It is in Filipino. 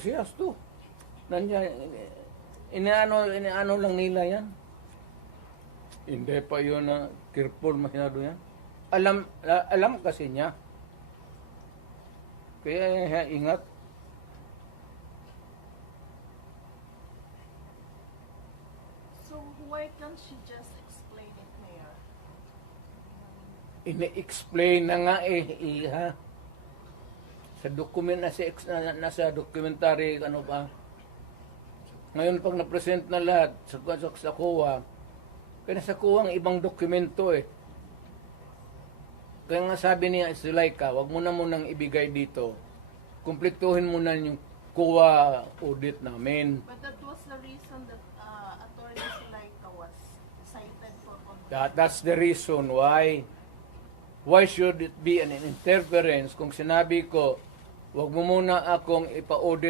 course, he has to. Nandiyan, inaano lang nila yan. Hindi pa yun na careful masyado yan. Alam kasi niya. Kaya ingat. So why can't she just explain it, Mayor? Ini-explain na nga iha. Sa document nasa documentary, ano pa. Ngayon pag na-present na lahat sa COA, kaya sa COA ang ibang dokumento eh. Kaya nga sabi niya, Zuleika, wag mo na munang ibigay dito. Kumpletuhin mo na yung COA audit namin. But that was the reason that Attorney Zuleika was cited for contempt. That's the reason why. Why should it be an interference kung sinabi ko, wag mo muna akong ipa-audit